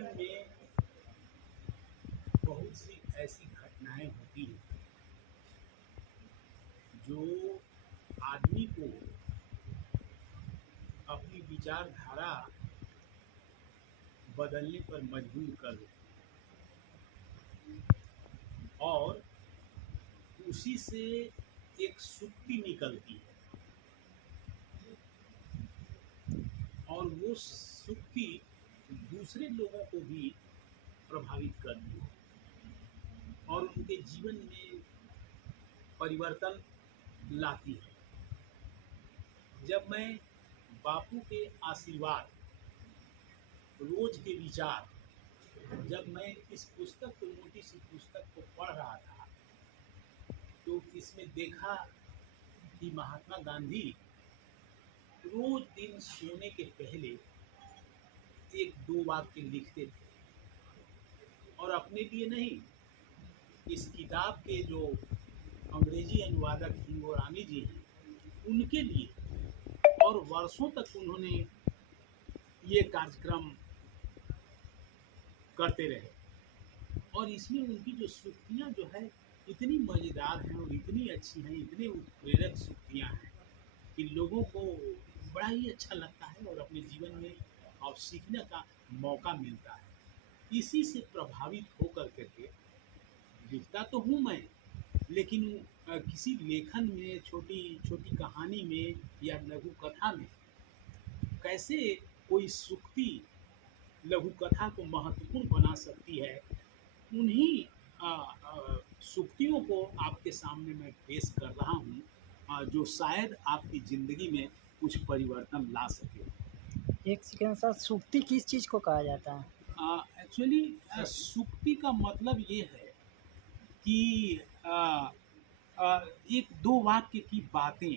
जीवन में बहुत सी ऐसी घटनाएं होती हैं जो आदमी को अपनी विचारधारा बदलने पर मजबूर कर देती है और उसी से एक सुक्ति निकलती है और वो सुक्ति दूसरे लोगों को भी प्रभावित करती है और उनके जीवन में परिवर्तन लाती है। जब मैं बापू के आशीर्वाद, रोज के विचार, जब मैं इस पुस्तक को, मोटी सी पुस्तक को पढ़ रहा था तो इसमें देखा कि महात्मा गांधी रोज दिन सोने के पहले एक दो वाक्य लिखते थे और अपने लिए नहीं, इस किताब के जो अंग्रेजी अनुवादक हिंगोरानी जी हैं उनके लिए, और वर्षों तक उन्होंने ये कार्यक्रम करते रहे और इसमें उनकी जो सूक्तियाँ जो है इतनी मज़ेदार हैं और इतनी अच्छी हैं, इतने उत्प्रेरक सूक्तियाँ हैं कि लोगों को बड़ा ही अच्छा लगता है और अपने जीवन में और सीखने का मौका मिलता है। इसी से प्रभावित होकर करके लिखता तो हूँ मैं, लेकिन किसी लेखन में, छोटी छोटी कहानी में या लघु कथा में कैसे कोई सूक्ति लघु कथा को महत्वपूर्ण बना सकती है, उन्हीं सूक्तियों को आपके सामने मैं पेश कर रहा हूँ जो शायद आपकी ज़िंदगी में कुछ परिवर्तन ला सके। एक सेकंड सर, सूक्ति किस चीज़ को कहा जाता है? एक्चुअली सूक्ति का मतलब ये है कि एक दो वाक्य की बातें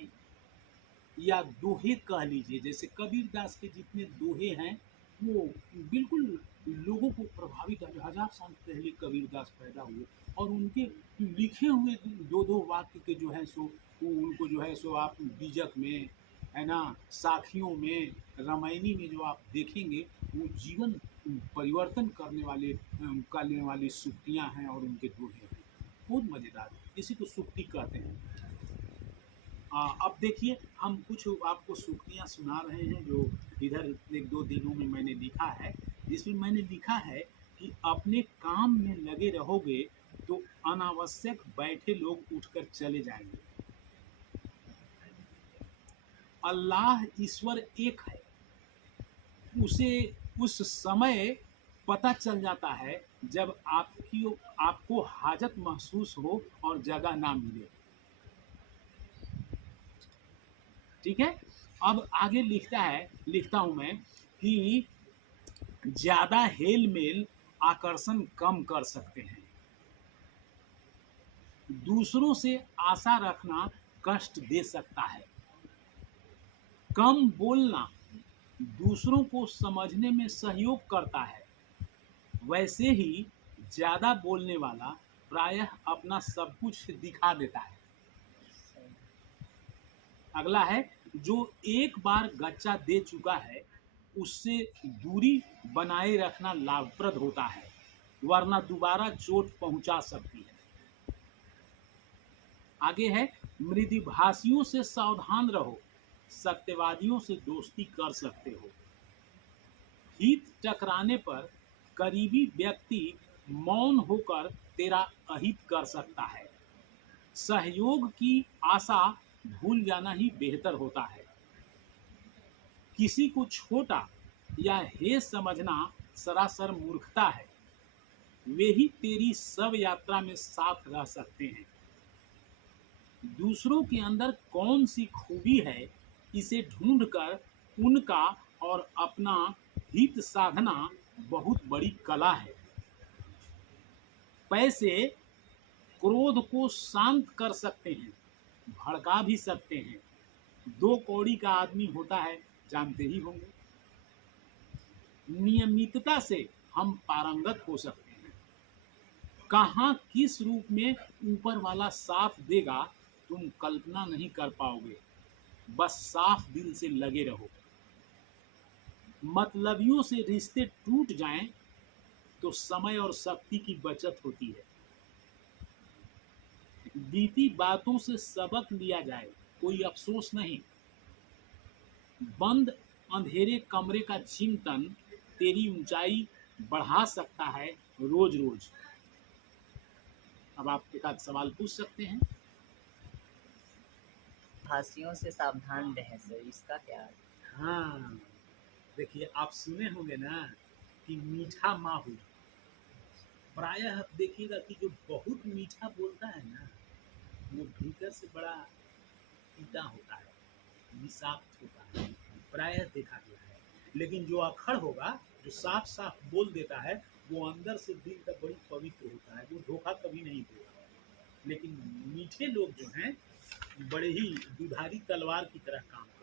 या दोहे कह लीजिए, जैसे कबीरदास के जितने दोहे हैं वो बिल्कुल लोगों को प्रभावित, हजार साल पहले कबीरदास पैदा हुए और उनके लिखे हुए दो दो वाक्य के जो है सो वो उनको जो है सो आप बीजक में, है ना, साखियों में, रामायणी में जो आप देखेंगे वो जीवन परिवर्तन करने वाली सूक्तियाँ हैं और उनके दोहे हैं, बहुत मज़ेदार, इसी को सूक्ति कहते हैं। अब देखिए, हम कुछ आपको सूक्तियाँ सुना रहे हैं जो इधर एक दो दिनों में मैंने लिखा है, जिसमें मैंने लिखा है कि अपने काम में लगे रहोगे तो अनावश्यक बैठे लोग उठकर चले जाएंगे। अल्लाह ईश्वर एक है, उसे उस समय पता चल जाता है जब आपको हाजत महसूस हो और जगह ना मिले। ठीक है, अब आगे लिखता हूं मैं कि ज्यादा हेल मेल आकर्षण कम कर सकते हैं, दूसरों से आशा रखना कष्ट दे सकता है, कम बोलना दूसरों को समझने में सहयोग करता है, वैसे ही ज्यादा बोलने वाला प्रायः अपना सब कुछ दिखा देता है। अगला है, जो एक बार गच्चा दे चुका है उससे दूरी बनाए रखना लाभप्रद होता है, वरना दोबारा चोट पहुंचा सकती है। आगे है, मृदुभाषियों से सावधान रहो, सत्यवादियों से दोस्ती कर सकते हो। हित टकराने पर करीबी व्यक्ति मौन होकर तेरा अहित कर सकता है, सहयोग की आशा भूल जाना ही बेहतर होता है। किसी को छोटा या हे समझना सरासर मूर्खता है, वे ही तेरी सब यात्रा में साथ रह सकते हैं। दूसरों के अंदर कौन सी खूबी है, इसे ढूंढकर उनका और अपना हित साधना बहुत बड़ी कला है। पैसे क्रोध को शांत कर सकते हैं, भड़का भी सकते हैं। दो कौड़ी का आदमी होता है, जानते ही होंगे। नियमितता से हम पारंगत हो सकते हैं, कहाँ किस रूप में ऊपर वाला साथ देगा तुम कल्पना नहीं कर पाओगे, बस साफ दिल से लगे रहो। मतलबियों से रिश्ते टूट जाएं तो समय और शक्ति की बचत होती है। बीती बातों से सबक लिया जाए, कोई अफसोस नहीं। बंद अंधेरे कमरे का चिंतन तेरी ऊंचाई बढ़ा सकता है रोज रोज। अब आप एक आध सवाल पूछ सकते हैं। हाशियों से सावधान रहें सर, इसका क्या अर्थ? हाँ, देखिए आप सुने होंगे ना कि मीठा माहौल, प्रायः आप देखिएगा कि जो बहुत मीठा बोलता है ना वो भीतर से बड़ा तीता होता है, विषाक्त होता है, प्रायः देखा गया है। लेकिन जो अखड़ होगा, जो साफ साफ बोल देता है, वो अंदर से दिल तक बड़ी पवित्र होता है, वो धोखा कभी नहीं देगा। लेकिन मीठे लोग जो हैं बड़े ही दुधारी तलवार की तरह काम करते हैं।